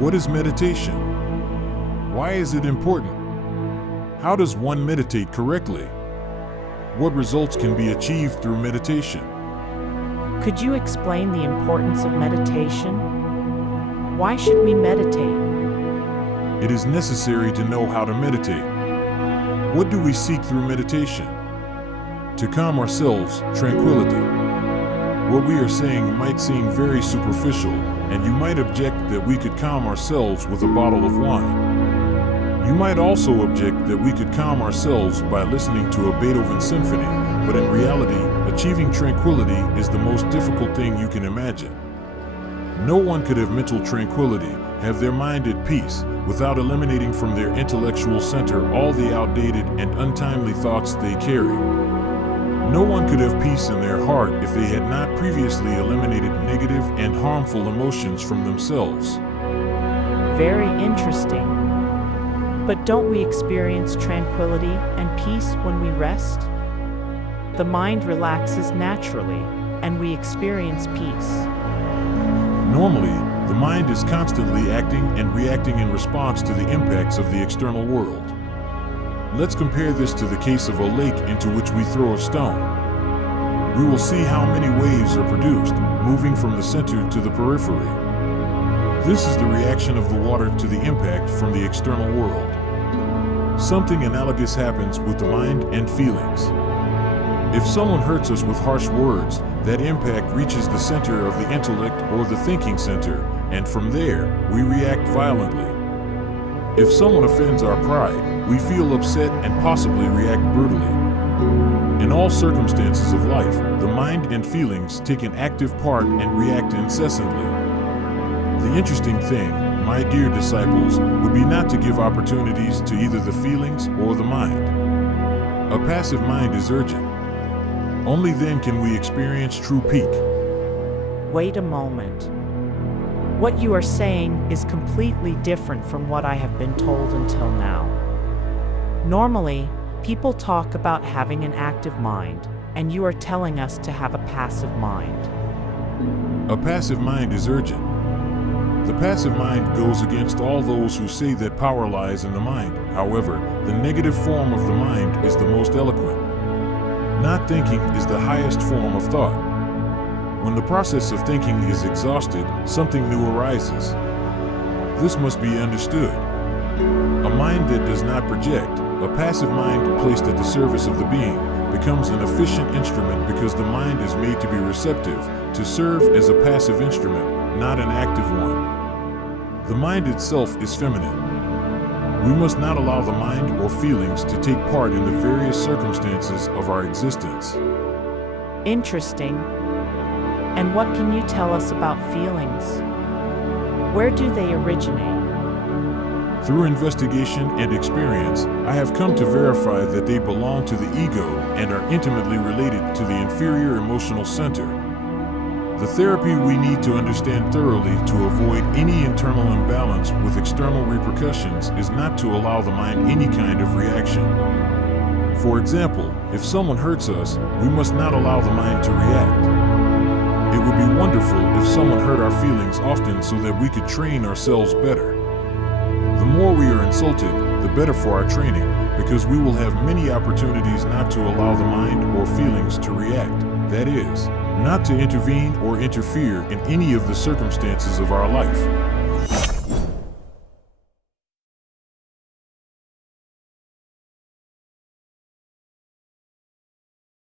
What is meditation? Why is it important? How does one meditate correctly? What results can be achieved through meditation? Could you explain the importance of meditation? Why should we meditate? It is necessary to know how to meditate. What do we seek through meditation? To calm ourselves, tranquility. What we are saying might seem very superficial, and you might object that we could calm ourselves with a bottle of wine. You might also object that we could calm ourselves by listening to a Beethoven symphony, but in reality, achieving tranquility is the most difficult thing you can imagine. No one could have mental tranquility, have their mind at peace, without eliminating from their intellectual center all the outdated and untimely thoughts they carry. No one could have peace in their heart if they had not previously eliminated negative and harmful emotions from themselves. Very interesting. But don't we experience tranquility and peace when we rest? The mind relaxes naturally, and we experience peace. Normally, the mind is constantly acting and reacting in response to the impacts of the external world. Let's compare this to the case of a lake into which we throw a stone. We will see how many waves are produced, moving from the center to the periphery. This is the reaction of the water to the impact from the external world. Something analogous happens with the mind and feelings. If someone hurts us with harsh words, that impact reaches the center of the intellect or the thinking center, and from there, we react violently. If someone offends our pride, we feel upset and possibly react brutally. In all circumstances of life, the mind and feelings take an active part and react incessantly. The interesting thing, my dear disciples, would be not to give opportunities to either the feelings or the mind. A passive mind is urgent. Only then can we experience true peak. Wait a moment. What you are saying is completely different from what I have been told until now. Normally, people talk about having an active mind, and you are telling us to have a passive mind. A passive mind is urgent. The passive mind goes against all those who say that power lies in the mind. However, the negative form of the mind is the most eloquent. Not thinking is the highest form of thought. When the process of thinking is exhausted, something new arises. This must be understood. A mind that does not project, a passive mind placed at the service of the being, becomes an efficient instrument because the mind is made to be receptive, to serve as a passive instrument, not an active one. The mind itself is feminine. We must not allow the mind or feelings to take part in the various circumstances of our existence. Interesting. And what can you tell us about feelings? Where do they originate? Through investigation and experience, I have come to verify that they belong to the ego and are intimately related to the inferior emotional center. The therapy we need to understand thoroughly to avoid any internal imbalance with external repercussions is not to allow the mind any kind of reaction. For example, if someone hurts us, we must not allow the mind to react. It would be wonderful if someone hurt our feelings often so that we could train ourselves better. The more we are insulted, the better for our training, because we will have many opportunities not to allow the mind or feelings to react. That is, not to intervene or interfere in any of the circumstances of our life.